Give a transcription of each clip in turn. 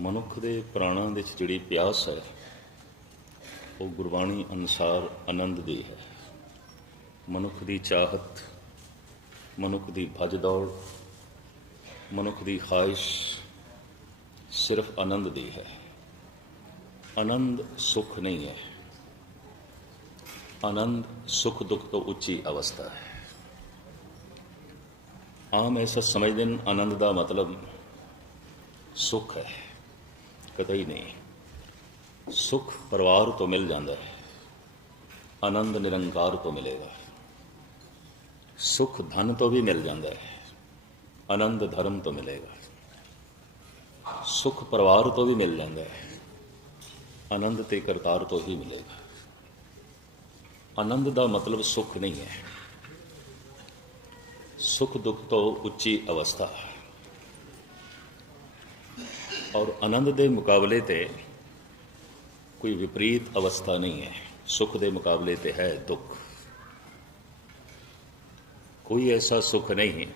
ਮਨੁੱਖ ਦੇ ਪ੍ਰਾਣਾਂ ਵਿੱਚ ਜਿਹੜੀ ਪਿਆਸ ਹੈ, ਉਹ ਗੁਰਬਾਣੀ ਅਨੁਸਾਰ ਆਨੰਦ ਦੀ ਹੈ। ਮਨੁੱਖ ਦੀ ਚਾਹਤ, ਮਨੁੱਖ ਦੀ ਭੱਜ ਦੌੜ, ਮਨੁੱਖ ਦੀ ਖਾਹਿਸ਼ ਸਿਰਫ ਆਨੰਦ ਦੀ ਹੈ। ਆਨੰਦ ਸੁਖ ਨਹੀਂ ਹੈ। ਆਨੰਦ ਸੁਖ ਦੁੱਖ ਤੋਂ ਉੱਚੀ ਅਵਸਥਾ ਹੈ। ਆਮ ਐਸਾ ਸਮਝਦੇ ਨੇ, ਆਨੰਦ ਦਾ ਮਤਲਬ ਸੁਖ ਹੈ। ਕਤਈ ਨਹੀਂ। ਸੁਖ ਪਰਿਵਾਰ ਤੋਂ ਮਿਲ ਜਾਂਦਾ ਹੈ। ਆਨੰਦ ਨਿਰੰਕਾਰ ਤੋਂ ਮਿਲੇਗਾ। ਸੁਖ ਧਨ ਤੋਂ ਵੀ ਮਿਲ ਜਾਂਦਾ ਹੈ। ਆਨੰਦ ਧਰਮ ਤੋਂ ਮਿਲੇਗਾ। ਸੁਖ ਪਰਿਵਾਰ ਤੋਂ ਵੀ ਮਿਲ ਜਾਂਦਾ ਹੈ। ਆਨੰਦ ਤੇ ਕਰਤਾਰ ਤੋਂ ਹੀ ਮਿਲੇਗਾ। ਆਨੰਦ ਦਾ ਮਤਲਬ ਸੁਖ ਨਹੀਂ ਹੈ। ਸੁਖ ਦੁੱਖ ਤੋਂ ਉੱਚੀ ਅਵਸਥਾ ਹੈ। ਔਰ ਆਨੰਦ ਦੇ ਮੁਕਾਬਲੇ ਤੇ ਕੋਈ ਵਿਪਰੀਤ ਅਵਸਥਾ ਨਹੀਂ ਹੈ ਸੁਖ ਦੇ ਮੁਕਾਬਲੇ ਤੇ ਹੈ ਦੁੱਖ ਕੋਈ ਐਸਾ ਸੁਖ ਨਹੀਂ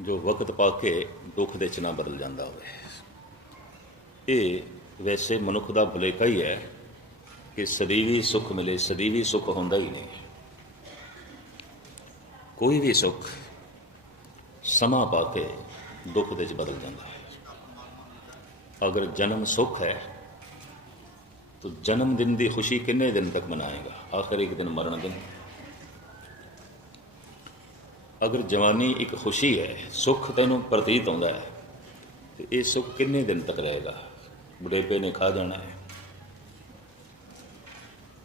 ਜੋ ਵਕਤ ਪਾ ਕੇ ਦੁੱਖ ਦੇ ਚ ਨਾ ਬਦਲ ਜਾਂਦਾ ਹੋਵੇ ਇਹ ਵੈਸੇ ਮਨੁੱਖ ਦਾ ਭੁਲੇਖਾ ਹੀ ਹੈ ਕਿ ਸਦੀਵੀ ਸੁਖ ਮਿਲੇ ਸਦੀਵੀ ਸੁਖ ਹੁੰਦਾ ਹੀ ਨਹੀਂ ਕੋਈ ਵੀ ਸੁੱਖ ਸਮਾਂ ਪਾ ਕੇ ਦੁੱਖ ਦੇ ਚ ਬਦਲ ਜਾਂਦਾ ਅਗਰ ਜਨਮ ਸੁੱਖ ਹੈ, ਤਾਂ ਜਨਮ ਦਿਨ ਦੀ ਖੁਸ਼ੀ ਕਿੰਨੇ ਦਿਨ ਤੱਕ ਮਨਾਏਗਾ? ਆਖਰ ਇੱਕ ਦਿਨ ਮਰਨ ਦਿਨ। ਅਗਰ ਜਵਾਨੀ ਇੱਕ ਖੁਸ਼ੀ ਹੈ, ਸੁੱਖ ਤੈਨੂੰ ਪ੍ਰਤੀਤ ਹੁੰਦਾ ਹੈ, ਤੇ ਇਹ ਸੁੱਖ ਕਿੰਨੇ ਦਿਨ ਤੱਕ ਰਹੇਗਾ? ਬੁਢੇਪੇ ਨੇ ਖਾ ਜਾਣਾ ਹੈ।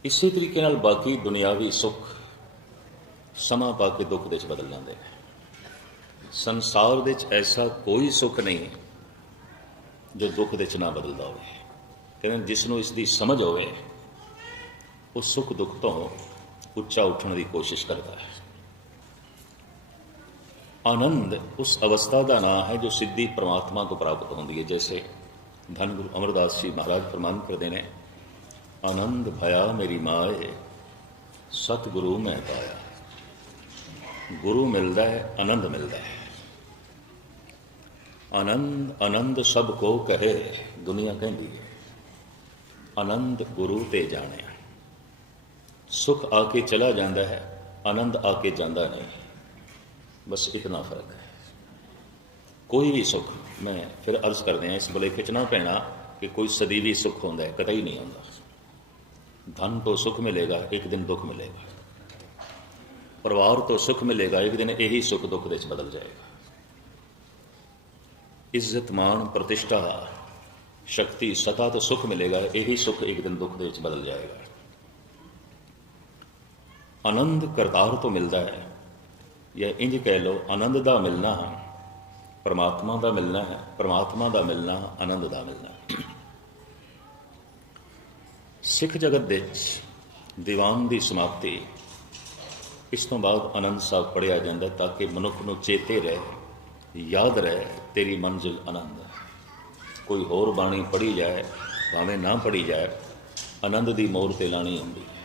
ਇਸੇ ਤਰੀਕੇ ਨਾਲ ਬਾਕੀ ਦੁਨਿਆਵੀ ਸੁੱਖ ਸਮਾਂ ਪਾ ਕੇ ਦੁੱਖ ਦੇ ਵਿੱਚ ਬਦਲ ਜਾਂਦੇ ਨੇ। ਸੰਸਾਰ ਦੇ ਚ ਐਸਾ ਕੋਈ ਸੁੱਖ ਨਹੀਂ ਜੋ ਦੁੱਖ ਦੇ ਚ ਨਾ ਬਦਲਦਾ ਹੋਵੇ। ਕਹਿੰਦੇ ਜਿਸ ਨੂੰ ਇਸ ਦੀ ਸਮਝ ਹੋਵੇ, ਉਹ ਸੁੱਖ ਦੁੱਖ ਤੋਂ ਉੱਚਾ ਉੱਠਣ ਦੀ ਕੋਸ਼ਿਸ਼ ਕਰਦਾ ਹੈ। ਆਨੰਦ ਉਸ ਅਵਸਥਾ ਦਾ ਨਾਮ ਹੈ ਜੋ ਸਿੱਧੀ ਪ੍ਰਮਾਤਮਾ ਤੋਂ ਪ੍ਰਾਪਤ ਹੁੰਦੀ ਹੈ। ਜੈਸੇ ਧੰਨ ਗੁਰੂ ਅਮਰਦਾਸ ਜੀ ਮਹਾਰਾਜ ਫਰਮਾਨ ਕਰਦੇ ਨੇ, ਆਨੰਦ ਭਇਆ ਮੇਰੀ ਮਾਏ, ਸਤਿਗੁਰੂ ਮੈਂ ਪਾਇਆ। ਗੁਰੂ ਮਿਲਦਾ ਹੈ, ਆਨੰਦ ਮਿਲਦਾ ਹੈ। ਆਨੰਦ ਆਨੰਦ ਸਭ ਕੋ ਕਹੇ, ਦੁਨੀਆ ਕਹਿੰਦੀ ਹੈ। ਆਨੰਦ ਗੁਰੂ ਤੇ ਜਾਣਿਆ ਸੁਖ ਆ ਕੇ ਚਲਾ ਜਾਂਦਾ ਹੈ, ਆਨੰਦ ਆ ਕੇ ਜਾਂਦਾ ਨਹੀਂ। ਬਸ ਇਤਨਾ ਫ਼ਰਕ ਹੈ। ਕੋਈ ਵੀ ਸੁਖ, ਮੈਂ ਫਿਰ ਅਰਜ਼ ਕਰਦੇ ਹਾਂ ਇਸ ਬਲੇਖੇ ਚ ਪੈਣਾ ਕਿ ਕੋਈ ਸਦੀਵੀ ਸੁਖ ਹੁੰਦਾ ਹੈ ਹੀ ਨਹੀਂ ਹੁੰਦਾ। ਧਨ ਤੋਂ ਸੁਖ ਮਿਲੇਗਾ, ਇੱਕ ਦਿਨ ਦੁੱਖ ਮਿਲੇਗਾ। ਪਰਿਵਾਰ ਤੋਂ ਸੁਖ ਮਿਲੇਗਾ, ਇੱਕ ਦਿਨ ਇਹੀ ਸੁਖ ਦੁੱਖ ਦੇ ਵਿੱਚ ਬਦਲ ਜਾਏਗਾ। ਇੱਜ਼ਤ, ਮਾਣ, ਪ੍ਰਤਿਸ਼ਠਾ, ਸ਼ਕਤੀ, ਸਤਾ ਤੋਂ ਸੁਖ ਮਿਲੇਗਾ, ਇਹੀ ਸੁਖ ਇੱਕ ਦਿਨ ਦੁੱਖ ਦੇ ਵਿੱਚ ਬਦਲ ਜਾਏਗਾ। ਆਨੰਦ ਕਰਤਾਰ ਤੋਂ ਮਿਲਦਾ ਹੈ, ਜਾਂ ਇੰਜ ਕਹਿ ਲਓ, ਆਨੰਦ ਦਾ ਮਿਲਣਾ ਹੈ ਪਰਮਾਤਮਾ ਦਾ ਮਿਲਣਾ ਹੈ ਪਰਮਾਤਮਾ ਦਾ ਮਿਲਣਾ, ਆਨੰਦ ਦਾ ਮਿਲਣਾ। ਸਿੱਖ ਜਗਤ ਦੇ ਦੀਵਾਨ ਦੀ ਸਮਾਪਤੀ, ਇਸ ਤੋਂ ਬਾਅਦ ਆਨੰਦ ਸਾਹਿਬ ਪੜਿਆ ਜਾਂਦਾ ਤਾਂ ਕਿ ਮਨੁੱਖ ਨੂੰ ਚੇਤੇ ਰਹੇ, ਯਾਦ ਰਹੇ ਤੇਰੀ ਮੰਜ਼ਿਲ ਆਨੰਦ। ਹੈ ਕੋਈ ਹੋਰ ਬਾਣੀ ਪੜੀ ਜਾਏ, ਭਾਵੇਂ ਨਾ ਪੜੀ ਜਾਏ, ਆਨੰਦ ਦੀ ਮੋਰ ਤੇ ਲਾਣੀ ਹੁੰਦੀ ਹੈ।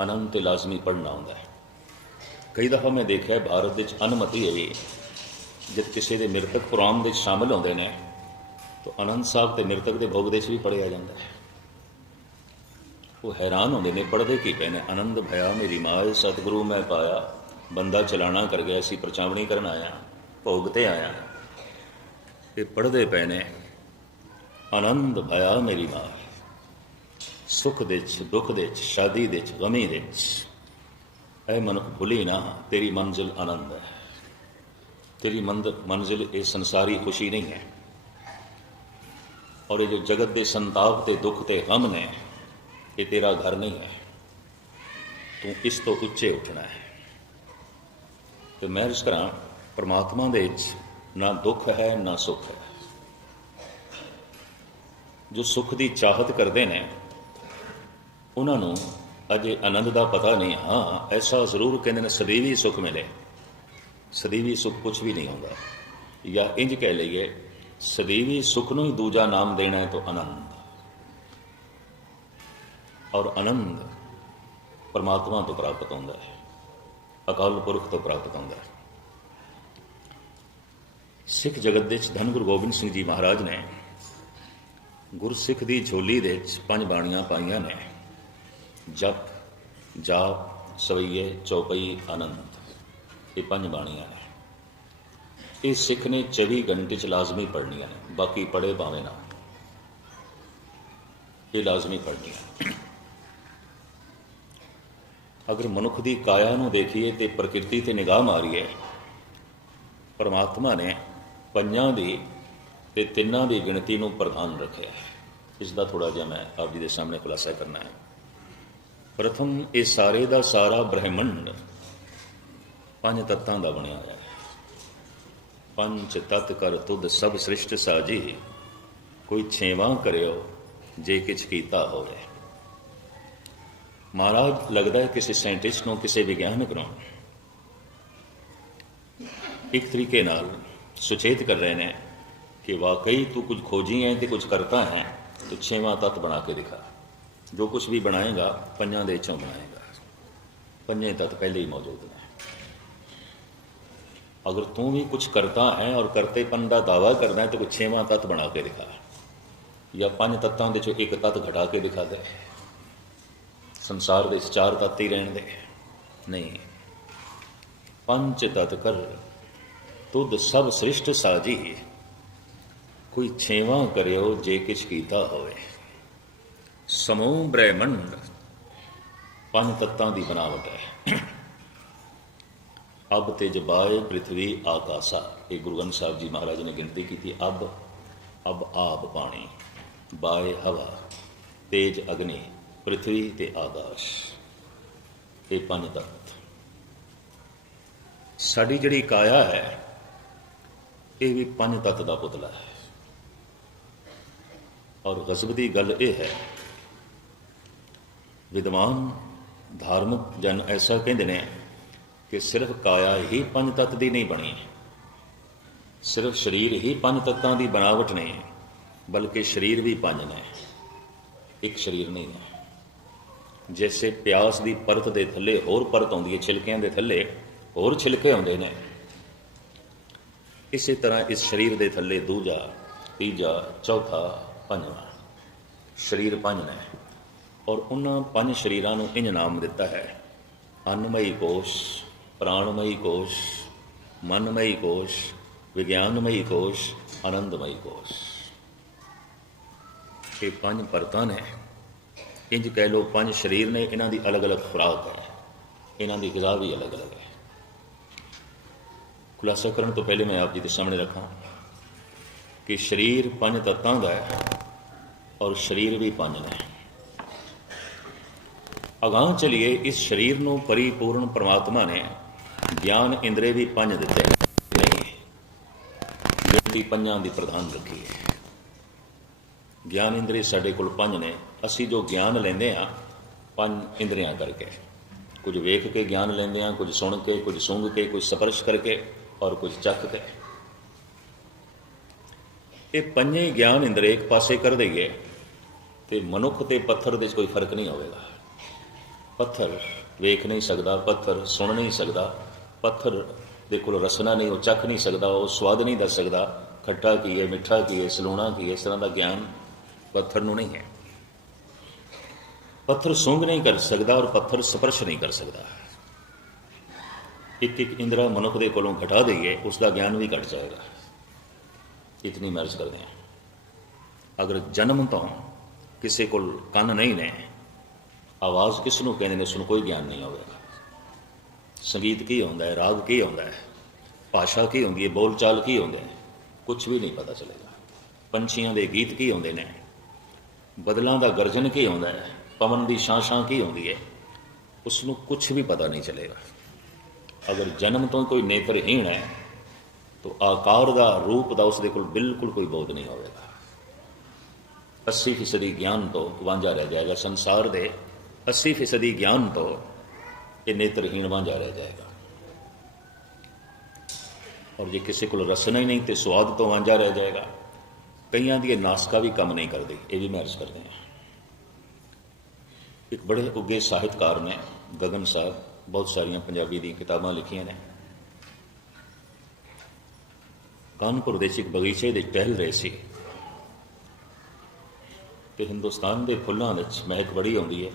ਆਨੰਦ ਤੇ ਲਾਜ਼ਮੀ ਪੜਨਾ ਹੁੰਦਾ ਹੈ। ਕਈ ਦਫਾ ਮੈਂ ਦੇਖਿਆ ਭਾਰਤ ਵਿੱਚ ਅਨੁਮਤੀ ਹੈ ਜਦ ਕਿਸੇ ਦੇ ਮਿਰਤਕ ਪੁਰਾਣ ਵਿੱਚ ਸ਼ਾਮਲ ਹੁੰਦੇ ਨੇ, ਤਾਂ ਆਨੰਦ ਸਾਹਿਬ ਤੇ ਮਿਰਤਕ ਦੇ ਭੋਗ ਦੇ ਵਿੱਚ ਵੀ ਪੜਿਆ ਜਾਂਦਾ ਹੈ। ਉਹ ਹੈਰਾਨ ਹੁੰਦੇ ਨੇ ਪੜਦੇ ਕੀ ਪਏ ਨੇ? ਆਨੰਦ ਭਇਆ, ਮੇਰੀ ਮਾਂ ਸਤਿਗੁਰੂ ਮੈਂ ਪਾਇਆ, ਬੰਦਾ ਚਲਾਣਾ ਕਰ ਗਿਆ ਸੀ ਪ੍ਰਚਾਵਣੀ ਕਰਨ ਆਇਆ, ਭੋਗ ਤੇ ਆਇਆ। ਇਹ ਪੜਦੇ ਪਏ ਨੇ। ਆਨੰਦ ਭਇਆ ਮੇਰੀ ਮਾਂ। ਸੁਖ ਦੇ ਚ, ਦੁੱਖ ਦੇ ਚ, ਸ਼ਾਦੀ ਦੇ ਚ ਗਮੀ ਦੇ ਚ। ਐ ਮਨੁੱਖ ਭੁੱਲੀ ਨਾ, ਤੇਰੀ ਮੰਜ਼ਿਲ ਆਨੰਦ ਹੈ। ਤੇਰੀ ਮੰਜ਼ਿਲ ਇਹ ਸੰਸਾਰੀ ਖੁਸ਼ੀ ਨਹੀਂ ਹੈ। ਔਰ ਇਹ ਜੋ ਜਗਤ ਦੇ ਸੰਤਾਪ ਤੇ ਦੁੱਖ ਤੇ ਗਮ ਨੇ, ਇਹ ਤੇਰਾ ਘਰ ਨਹੀਂ ਹੈ। ਤੂੰ ਇਸ ਤੋਂ ਉੱਚੇ ਉੱਠਣਾ ਹੈ। ਤੇ ਮੈਂ ਇਸ ਕਰਾਂ ਪ੍ਰਮਾਤਮਾ ਦੇ ਵਿੱਚ ਨਾ ਦੁੱਖ ਹੈ, ਨਾ ਸੁੱਖ ਹੈ। ਜੋ ਸੁੱਖ ਦੀ ਚਾਹਤ ਕਰਦੇ ਨੇ, ਉਹਨਾਂ ਨੂੰ ਅਜੇ ਆਨੰਦ ਦਾ ਪਤਾ ਨਹੀਂ, ਹਾਂ, ਐਸਾ ਜ਼ਰੂਰ ਕਹਿੰਦੇ ਨੇ, ਸਦੀਵੀ ਸੁੱਖ ਮਿਲੇ। ਸਦੀਵੀ ਸੁੱਖ ਕੁਝ ਵੀ ਨਹੀਂ ਹੁੰਦਾ। ਜਾਂ ਇੰਜ ਕਹਿ ਲਈਏ, ਸਦੀਵੀ ਸੁੱਖ ਨੂੰ ਹੀ ਦੂਜਾ ਨਾਮ ਦੇਣਾ ਹੈ ਤਾਂ ਆਨੰਦ। ਔਰ ਆਨੰਦ ਪਰਮਾਤਮਾ ਤੋਂ ਪ੍ਰਾਪਤ ਹੁੰਦਾ ਹੈ। ਅਕਾਲ ਪੁਰਖ ਤੋਂ ਪ੍ਰਾਪਤ ਹੁੰਦਾ ਹੈ। ਸਿੱਖ ਜਗਤ ਦੇ ਵਿੱਚ ਧੰਨ ਗੁਰੂ ਗੋਬਿੰਦ ਸਿੰਘ ਜੀ ਮਹਾਰਾਜ ਨੇ ਗੁਰਸਿੱਖ ਦੀ ਝੋਲੀ ਦੇ ਵਿੱਚ ਪੰਜ ਬਾਣੀਆਂ ਪਾਈਆਂ ਨੇ। ਜਪ, ਜਾਪ, ਸਵਈਏ, ਚੌਪਈ, ਆਨੰਦ। ਇਹ ਪੰਜ ਬਾਣੀਆਂ ਨੇ। ਇਹ ਸਿੱਖ ਨੇ 24 ਘੰਟੇ ਚ ਲਾਜ਼ਮੀ ਪੜ੍ਹਨੀਆਂ ਨੇ। ਬਾਕੀ ਪੜ੍ਹੇ ਭਾਵੇਂ ਨਾ ਇਹ ਲਾਜ਼ਮੀ ਪੜ੍ਹਨੀਆਂ ਅਗਰ ਮਨੁੱਖ ਦੀ ਕਾਇਆ ਨੂੰ ਦੇਖੀਏ ਤੇ ਪ੍ਰਕਿਰਤੀ ਤੇ ਨਿਗਾਹ ਮਾਰੀਏ, ਪਰਮਾਤਮਾ ਨੇ ਪੰਜਾਂ ਦੀ ਤੇ ਤਿੰਨਾਂ ਦੀ ਗਿਣਤੀ ਨੂੰ ਪ੍ਰਧਾਨ ਰੱਖਿਆ ਹੈ। ਇਸ ਦਾ ਥੋੜਾ ਜਿਹਾ ਮੈਂ ਆਪ ਜੀ ਦੇ ਸਾਹਮਣੇ ਖੁਲਾਸਾ ਕਰਨਾ ਹੈ। ਪ੍ਰਥਮ, ਇਹ ਸਾਰੇ ਦਾ ਸਾਰਾ ਬ੍ਰਹਿਮੰਡ ਪੰਜ ਤੱਤਾਂ ਦਾ ਬਣਿਆ ਹੋਇਆ ਹੈ। ਪੰਜ ਤਤ ਕਰ ਤੁਧ ਸਭ ਸ੍ਰਿਸ਼ਟ ਸਾਜੀ, ਕੋਈ ਛੇਵਾਂ ਕਰਿਓ ਜੇ ਕਿਛ ਕੀਤਾ ਹੋਵੇ। ਮਹਾਰਾਜ, ਲੱਗਦਾ ਹੈ ਕਿਸੇ ਸਾਇੰਟਿਸਟ ਨੂੰ ਕਿਸੇ ਵਿਗਿਆਨਕ ਨੂੰ ਇੱਕ ਤਰੀਕੇ ਨਾਲ ਸੁਚੇਤ ਕਰ ਰਹੇ ਨੇ ਕਿ ਵਾਕਈ ਤੂੰ ਕੁਝ ਖੋਜੀ ਹੈ ਤੇ ਕੁਝ ਕਰਤਾ ਹੈ तो ਛੇਵਾਂ ਤਤ ਬਣਾ ਕੇ ਦਿਖਾ। ਜੋ ਕੁਝ ਵੀ ਬਣਾਏਗਾ, ਪੰਜਾਂ ਦੇ ਚੋਂ ਬਣਾਏਗਾ। ਪੰਜੇ ਤਤ ਪਹਿਲੇ ਹੀ ਮੌਜੂਦ ਨੇ। ਅਗਰ ਤੂੰ ਵੀ ਕੁਝ ਕਰਤਾ ਹੈ ਔਰ ਕਰਤੇਪਨ ਦਾ ਦਾਵਾ ਕਰਦਾ ਹੈ, ਤਾਂ ਕੋਈ ਛੇਵਾਂ ਤਤ ਬਣਾ ਕੇ ਦਿਖਾ। ਜਾਂ ਪੰਜ ਤੱਤਾਂ ਦੇ ਚੋਂ ਇੱਕ ਤਤ ਘਟਾ ਕੇ ਦਿਖਾ ਦੇ। ਸੰਸਾਰ ਦੇ ਚਾਰ ਤੱਤ ਹੀ ਰਹਿਣ ਦੇ। ਨਹੀਂ। ਪੰਜ ਤਤ ਕਰ। ਤੁਧ ਸਭ ਸ੍ਰਿਸ਼ਟ ਸਾਜੀ। ਕੋਈ ਛੇਵਾਂ ਕਰਿਓ ਜੇ ਕਿਛ ਕੀਤਾ ਹੋਵੇ। ਸਮੂਹ ਬ੍ਰਹਿਮੰਡ, ਪੰਜ ਤੱਤਾਂ ਦੀ ਬਣਾਵਟ ਹੈ। ਅਬ ਤੇ ਜਬਾਏ ਪ੍ਰithvi ਆਕਾਸਾ। ਇਹ ਗੁਰੂ ਗ੍ਰੰਥ ਸਾਹਿਬ ਜੀ ਮਹਾਰਾਜ ਨੇ ਗਿਣਤੀ ਕੀਤੀ, ਅਬ ਅਬ ਆਬ ਪਾਣੀ ਬਾਏ ਹਵਾ, ਤੇਜ ਅਗਨੀ ਪ੍ਰithvi ਤੇ ਆਕਾਸ਼। ਇਹ ਪੰਜ ਤੱਤ। ਸਾਡੀ ਜਿਹੜੀ ਕਾਇਆ ਹੈ ਇਹ ਵੀ ਪੰਜ ਤੱਤ ਦਾ ਪੁਤਲਾ ਹੈ। ਔਰ ਗਜ਼ਬ ਦੀ ਗੱਲ ਇਹ ਹੈ, ਵਿਦਵਾਨ ਧਾਰਮਿਕ ਜਨ ਐਸਾ ਕਹਿੰਦੇ ਨੇ ਕਿ ਸਿਰਫ ਕਾਇਆ ਹੀ ਪੰਜ ਤੱਤ ਦੀ ਨਹੀਂ ਬਣੀ। ਸਿਰਫ ਸਰੀਰ ਹੀ ਪੰਜ ਤੱਤਾਂ ਦੀ ਬਣਾਵਟ ਨਹੀਂ ਬਲਕਿ ਸਰੀਰ ਵੀ ਪੰਜ ਨੇ, ਇੱਕ ਸਰੀਰ ਨਹੀਂ ਹੈ। ਜੈਸੇ ਪਿਆਸ ਦੀ ਪਰਤ ਦੇ ਥੱਲੇ ਹੋਰ ਪਰਤ ਆਉਂਦੀ ਹੈ, ਛਿਲਕਿਆਂ ਦੇ ਥੱਲੇ ਹੋਰ ਛਿਲਕੇ ਆਉਂਦੇ ਨੇ ਇਸੇ ਤਰ੍ਹਾਂ ਇਸ ਸਰੀਰ ਦੇ ਥੱਲੇ ਦੂਜਾ, ਤੀਜਾ, ਚੌਥਾ, ਪੰਜਵਾਂ। ਸਰੀਰ ਪੰਜ ਨੇ ਔਰ ਉਹਨਾਂ ਪੰਜ ਸਰੀਰਾਂ ਨੂੰ ਇੰਜ ਨਾਮ ਦਿੱਤਾ ਹੈ। ਅੰਨਮਈ ਕੋਸ਼, ਪ੍ਰਾਣਮਈ ਕੋਸ਼, ਮਨਮਈ ਕੋਸ਼, ਵਿਗਿਆਨਮਈ ਕੋਸ਼, ਆਨੰਦਮਈ ਕੋਸ਼। ਇਹ ਪੰਜ ਪਰਤਾਂ ਨੇ। ਇੰਜ ਕਹਿ ਲੋ ਪੰਜ ਸਰੀਰ ਨੇ ਇਹਨਾਂ ਦੀ ਅਲੱਗ-ਅਲੱਗ ਖੁਰਾਕ ਹੈ। ਇਹਨਾਂ ਦੀ ਗਿਜ਼ਾ ਵੀ ਅਲੱਗ-ਅਲੱਗ ਹੈ। ਖੁਲਾਸਾ ਕਰਨ ਤੋਂ ਪਹਿਲੇ ਮੈਂ ਆਪ ਜੀ ਦੇ ਸਾਹਮਣੇ ਰੱਖਾਂ ਕਿ ਸਰੀਰ ਪੰਜ ਤੱਤਾਂ ਦਾ ਹੈ ਔਰ ਸਰੀਰ ਵੀ ਪੰਜ ਨੇ। ਅਗਾਂਹ ਚਲੀਏ, ਇਸ ਸਰੀਰ ਨੂੰ ਪਰਿਪੂਰਨ ਪ੍ਰਮਾਤਮਾ ਨੇ ਗਿਆਨ ਇੰਦਰੇ ਵੀ ਪੰਜ ਦਿੱਤੇ ਨਹੀਂ ਗਿਣਤੀ ਪੰਜਾਂ ਦੀ ਪ੍ਰਧਾਨ ਰੱਖੀ ਹੈ। ਗਿਆਨ ਇੰਦਰੀ ਸਾਡੇ ਕੋਲ ਪੰਜ ਨੇ। ਅਸੀਂ ਜੋ ਗਿਆਨ ਲੈਂਦੇ ਆ ਪੰਜ ਇੰਦਰੀਆਂ ਕਰਕੇ। ਕੁਝ ਵੇਖ ਕੇ ਗਿਆਨ ਲੈਂਦੇ ਆ ਕੁਝ ਸੁਣ ਕੇ, ਕੁਝ ਸੁੰਘ ਕੇ, ਕੁਝ ਸਪਰਸ਼ ਕਰਕੇ। ਔਰ ਕੁਝ ਚੱਕ ਕੇ। ਇਹ ਪੰਜੇ ਗਿਆਨ ਇੰਦਰ ਇੱਕ ਪਾਸੇ ਕਰ ਦਈਏ ਤੇ ਮਨੁੱਖ ਤੇ ਪੱਥਰ ਦੇ ਵਿੱਚ ਕੋਈ ਫ਼ਰਕ ਨਹੀਂ ਹੋਵੇਗਾ ਪੱਥਰ ਵੇਖ ਨਹੀਂ ਸਕਦਾ, ਪੱਥਰ ਸੁਣ ਨਹੀਂ ਸਕਦਾ, ਪੱਥਰ ਦੇ ਕੋਲ ਰਸਨਾ ਨਹੀਂ, ਉਹ ਚੱਖ ਨਹੀਂ ਸਕਦਾ, ਉਹ ਸਵਾਦ ਨਹੀਂ ਦੱਸ ਸਕਦਾ, ਖੱਟਾ ਕੀ ਹੈ, ਮਿੱਠਾ ਕੀ ਹੈ, ਸਲੂਣਾ ਕੀ ਹੈ, ਇਸ ਤਰ੍ਹਾਂ ਦਾ ਗਿਆਨ ਪੱਥਰ ਨੂੰ ਨਹੀਂ ਹੈ। ਪੱਥਰ ਸੁੰਘ ਨਹੀਂ ਕਰ ਸਕਦਾ ਔਰ ਪੱਥਰ ਸਪਰਸ਼ ਨਹੀਂ ਕਰ ਸਕਦਾ। ਇੱਕ ਇੱਕ ਇੰਦਰਾ ਮਨੁੱਖ ਦੇ ਕੋਲੋਂ ਘਟਾ ਦਈਏ ਉਸ ਦਾ ਗਿਆਨ ਵੀ ਘਟ ਜਾਏਗਾ। ਇਤਨੀ ਮਰਜ਼ ਕਰਦੇ ਹਾਂ। ਅਗਰ ਜਨਮ ਤੋਂ ਕਿਸੇ ਕੋਲ ਕੰਨ ਨਹੀਂ ਨੇ, ਆਵਾਜ਼ ਕਿਸ ਨੂੰ ਕਹਿੰਦੇ ਨੇ, ਉਸ ਨੂੰ ਕੋਈ ਗਿਆਨ ਨਹੀਂ ਹੋਵੇਗਾ ਸੰਗੀਤ ਕੀ ਹੁੰਦਾ ਹੈ, ਰਾਗ ਕੀ ਹੁੰਦਾ ਹੈ, ਭਾਸ਼ਾ ਕੀ ਹੁੰਦੀ ਹੈ, ਬੋਲਚਾਲ ਕੀ ਹੁੰਦੇ ਨੇ ਕੁਝ ਵੀ ਨਹੀਂ ਪਤਾ ਚੱਲੇਗਾ। ਪੰਛੀਆਂ ਦੇ ਗੀਤ ਕੀ ਹੁੰਦੇ ਨੇ, ਬਦਲਾਂ ਦਾ ਗਰਜਨ ਕੀ ਹੁੰਦਾ ਹੈ, ਪਵਨ ਦੀ ਛਾਂ ਛਾਂ ਕੀ ਹੁੰਦੀ ਹੈ, ਉਸ ਨੂੰ ਕੁਝ ਵੀ ਪਤਾ ਨਹੀਂ ਚੱਲੇਗਾ। ਅਗਰ ਜਨਮ ਤੋਂ ਕੋਈ ਨੇਤਰਹੀਣ ਹੈ, ਤਾਂ ਆਕਾਰ ਦਾ ਰੂਪ ਦਾ ਉਸ ਦੇ ਕੋਲ ਬਿਲਕੁਲ ਕੋਈ ਬੋਧ ਨਹੀਂ ਹੋਵੇਗਾ। 80% ਗਿਆਨ ਤੋਂ ਵਾਂਝਾ ਰਹਿ ਜਾਏਗਾ। ਸੰਸਾਰ ਦੇ 80% ਗਿਆਨ ਤੋਂ ਇਹ ਨੇਤਰਹੀਣ ਵਾਂਝਾ ਰਹਿ ਜਾਏਗਾ। ਔਰ ਜੇ ਕਿਸੇ ਕੋਲ ਰਸਨਾ ਹੀ ਨਹੀਂ ਤੇ ਸਵਾਦ ਤੋਂ ਵਾਂਝਾ ਰਹਿ ਜਾਏਗਾ। ਕਈਆਂ ਦੀ ਇਹ ਨਾਸਕਾ ਵੀ ਕੰਮ ਨਹੀਂ ਕਰਦੀ। ਇਹ ਵੀ ਮੈਂ ਅਰਜ਼ ਕਰਦੇ ਹਾਂ। ਇੱਕ ਬੜੇ ਉੱਗੇ ਸਾਹਿਤਕਾਰ ਨੇ, ਗਗਨ ਸਾਹਿਬ ਬਹੁਤ ਸਾਰੀਆਂ ਪੰਜਾਬੀ ਦੀਆਂ ਕਿਤਾਬਾਂ ਲਿਖੀਆਂ ਨੇ। ਕਾਨਪੁਰ ਦੇ ਵਿੱਚ ਇੱਕ ਬਗੀਚੇ ਦੇ ਟਹਿਲ ਰਹੇ ਸੀ। ਤੇ ਹਿੰਦੁਸਤਾਨ ਦੇ ਫੁੱਲਾਂ ਵਿੱਚ ਮਹਿਕ ਬੜੀ ਆਉਂਦੀ ਹੈ।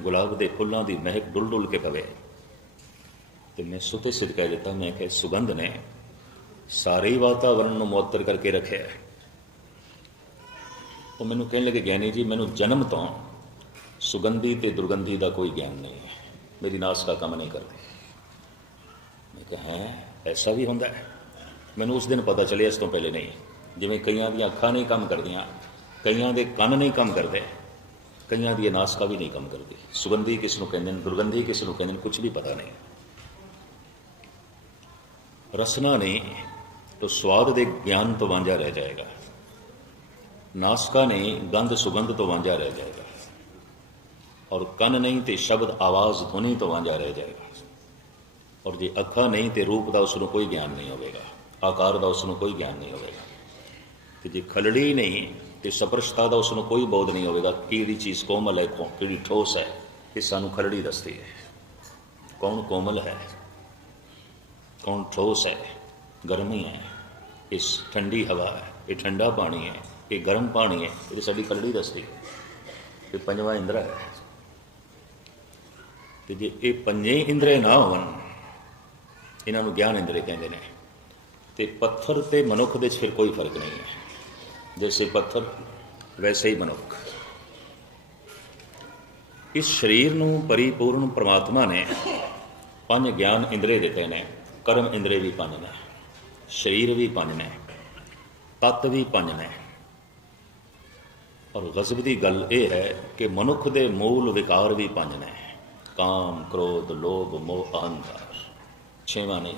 ਗੁਲਾਬ ਦੇ ਫੁੱਲਾਂ ਦੀ ਮਹਿਕ ਡੁੱਲ ਡੁੱਲ ਕੇ ਪਵੇ। ਤੇ ਮੈਂ ਸੁਤੇ ਸਿੱਧ ਕਹਿ ਦਿੱਤਾ, ਮੈਂ ਕਿ ਸੁਗੰਧ ਨੇ ਸਾਰੇ ਹੀ ਵਾਤਾਵਰਣ ਨੂੰ ਮੁਅੱਤਰ ਕਰਕੇ ਰੱਖਿਆ ਹੈ। ਉਹ ਮੈਨੂੰ ਕਹਿਣ ਲੱਗੇ, ਗਿਆਨੀ ਜੀ, ਮੈਨੂੰ ਜਨਮ ਤੋਂ ਸੁਗੰਧੀ ਤੇ ਦੁਰਗੰਧੀ ਦਾ ਕੋਈ ਗਿਆਨ ਨਹੀਂ ਹੈ। ਮੇਰੀ ਨਾਸ ਦਾ ਕੰਮ ਨਹੀਂ ਕਰਦੀ। ਮੈਂ ਕਿਹਾ, ਹੈ, ਐਸਾ ਵੀ ਹੁੰਦਾ ਹੈ? ਮੈਨੂੰ ਉਸ ਦਿਨ ਪਤਾ ਚੱਲਿਆ, ਇਸ ਤੋਂ ਪਹਿਲੇ ਨਹੀਂ। ਜਿਵੇਂ ਕਈਆਂ ਦੀਆਂ ਅੱਖਾਂ ਨਹੀਂ ਕੰਮ ਕਰਦੀਆਂ, ਕਈਆਂ ਦੇ ਕੰਨ ਨਹੀਂ ਕੰਮ ਕਰਦੇ, ਕਈਆਂ ਦੀ ਨਾਸਕਾ ਵੀ ਨਹੀਂ ਕੰਮ ਕਰਦੀ। ਸੁਗੰਧੀ ਕਿਸ ਨੂੰ ਕਹਿੰਦੇ ਨੇ, ਦੁਰਗੰਧੀ ਕਿਸ ਨੂੰ ਕਹਿੰਦੇ ਨੇ ਕੁਝ ਵੀ ਪਤਾ ਨਹੀਂ। ਰਸਨਾ ਨਹੀਂ ਤਾਂ ਸਵਾਦ ਦੇ ਗਿਆਨ ਤੋਂ ਵਾਂਝਾ ਰਹਿ ਜਾਏਗਾ। ਨਾਸਕਾ ਨਹੀਂ ਗੰਧ ਸੁਗੰਧ ਤੋਂ ਵਾਂਝਾ ਰਹਿ ਜਾਏਗਾ। ਔਰ ਕੰਨ ਨਹੀਂ ਤੇ ਸ਼ਬਦ ਆਵਾਜ਼ ਧੁਨੀ ਤੋਂ ਵਾਂਝਾ ਰਹਿ ਜਾਏਗਾ। ਔਰ ਜੇ ਅੱਖਾਂ ਨਹੀਂ ਤੇ ਰੂਪ ਦਾ ਉਸ ਨੂੰ ਕੋਈ ਗਿਆਨ ਨਹੀਂ ਹੋਵੇਗਾ, ਆਕਾਰ ਦਾ ਉਸ ਨੂੰ ਕੋਈ ਗਿਆਨ ਨਹੀਂ ਹੋਵੇਗਾ। ਤੇ ਜੇ ਖਲੜੀ ਨਹੀਂ ਤੇ ਸਪਰਸ਼ਤਾ ਦਾ ਉਸ ਨੂੰ ਕੋਈ ਬੋਧ ਨਹੀਂ ਹੋਵੇਗਾ, ਕਿਹੜੀ ਚੀਜ਼ ਕੋਮਲ ਹੈ ਕਿਹੜੀ ਠੋਸ ਹੈ, ਇਹ ਸਾਨੂੰ ਖਲੜੀ ਦੱਸਦੀ ਹੈ। ਕੌਣ ਕੋਮਲ ਹੈ? ਕੌਣ ਠੋਸ ਹੈ? ਗਰਮੀ ਹੈ, ਇਸ ਠੰਡੀ ਹਵਾ ਹੈ, ਇਹ ਠੰਡਾ ਪਾਣੀ ਹੈ, ਇਹ ਗਰਮ ਪਾਣੀ ਹੈ, ਇਹ ਸਾਡੀ ਖਲੜੀ ਦੱਸਦੀ ਹੈ। ਇਹ ਪੰਜਵਾਂ ਇੰਦਰਾ ਹੈ। ਤੇ ਜੇ ਇਹ ਪੰਜੇ ਇੰਦਰੇ ਨਾ ਹੋਣ ਇਹਨਾਂ ਨੂੰ ਗਿਆਨ ਇੰਦਰੇ ਕਹਿੰਦੇ ਨੇ ਤੇ ਪੱਥਰ ਤੇ ਮਨੁੱਖ ਦੇ 'ਚ ਫਿਰ ਕੋਈ ਫ਼ਰਕ ਨਹੀਂ ਹੈ ਜੈਸੇ ਪੱਥਰ ਵੈਸੇ ਹੀ ਮਨੁੱਖ ਇਸ ਸਰੀਰ ਨੂੰ ਪਰਿਪੂਰਨ ਪ੍ਰਮਾਤਮਾ ਨੇ ਪੰਜ ਗਿਆਨ ਇੰਦਰੇ ਦਿੱਤੇ ਨੇ ਕਰਮ ਇੰਦਰੇ ਵੀ ਪੰਜ ਨੇ ਸਰੀਰ ਵੀ ਪੰਜ ਨੇ ਤਤ ਵੀ ਪੰਜ ਨੇ ਔਰ ਗਜ਼ਬ ਦੀ ਗੱਲ ਇਹ ਹੈ ਕਿ ਮਨੁੱਖ ਦੇ ਮੂਲ ਵਿਕਾਰ ਵੀ ਪੰਜ ਨੇ ਕਾਮ, ਕ੍ਰੋਧ, ਲੋਭ, ਮੋਹ, ਅਹੰਕਾਰ। ਛੇਵਾਂ ਨਹੀਂ।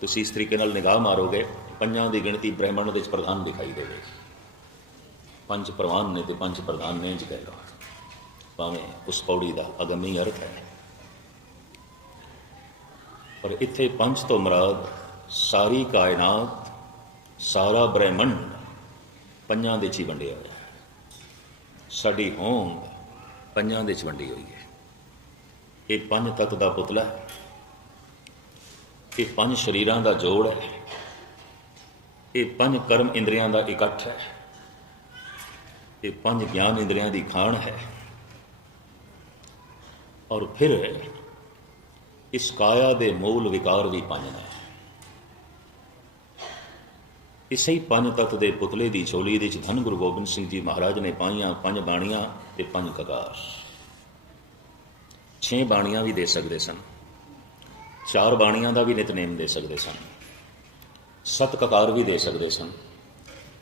ਤੁਸੀਂ ਇਸ ਤਰੀਕੇ ਨਾਲ ਨਿਗਾਹ ਮਾਰੋਗੇ, ਪੰਜਾਂ ਦੀ ਗਿਣਤੀ ਬ੍ਰਹਿਮੰਡ ਦੇ ਵਿੱਚ ਪ੍ਰਧਾਨ ਦਿਖਾਈ ਦੇਵੇਗੀ। ਪੰਜ ਪ੍ਰਵਾਨ ਨੇ ਤੇ ਪੰਜ ਪ੍ਰਧਾਨ ਨੇ ਇੰਜ ਕਹਿ ਲਓ ਭਾਵੇਂ ਉਸ ਪੌੜੀ ਦਾ ਅਗਮੀ ਅਰਥ ਹੈ। ਪਰ ਇੱਥੇ ਪੰਜ ਤੋਂ ਮਰਾਦ, ਸਾਰੀ ਕਾਇਨਾਤ, ਸਾਰਾ ਬ੍ਰਹਿਮੰਡ, ਪੰਜਾਂ ਦੇ ਚ ਹੀ ਵੰਡਿਆ ਹੋਇਆ ਸਾਡੀ ਹੋਂਦ ਪੰਜਾਂ ਦੇ ਚ ਵੰਡੀ ਹੋਈ ਹੈ। ਇਹ ਪੰਜ ਤੱਤ ਦਾ ਪੁਤਲਾ ਹੈ। ਇਹ ਪੰਜ ਸ਼ਰੀਰਾਂ ਦਾ ਜੋੜ ਹੈ। ਇਹ ਪੰਜ ਕਰਮ ਇੰਦਰੀਆਂ ਦਾ ਇਕੱਠ ਹੈ। ਇਹ ਪੰਜ ਗਿਆਨ ਇੰਦਰੀਆਂ ਦੀ ਖਾਣ ਹੈ। ਔਰ ਫਿਰ ਇਸ ਕਾਇਆ ਦੇ ਮੂਲ ਵਿਕਾਰ ਵੀ ਪੰਜ ਨੇ। ਇਸੇ ਹੀ ਪੰਜ ਤੱਤ ਦੇ ਪੁਤਲੇ ਦੀ ਛੋਲੀ ਦੇ ਵਿੱਚ ਧੰਨ ਗੁਰੂ ਗੋਬਿੰਦ ਸਿੰਘ ਜੀ ਮਹਾਰਾਜ ਨੇ ਪਾਈਆਂ ਪੰਜ ਬਾਣੀਆਂ ਤੇ ਪੰਜ ਕਕਾਰ। ਛੇ ਬਾਣੀਆਂ ਵੀ ਦੇ ਸਕਦੇ ਸਨ। ਚਾਰ ਬਾਣੀਆਂ ਦਾ ਵੀ ਨਿਤਨੇਮ ਦੇ ਸਕਦੇ ਸਨ। ਸੱਤ ਕਕਾਰ ਵੀ ਦੇ ਸਕਦੇ ਸਨ।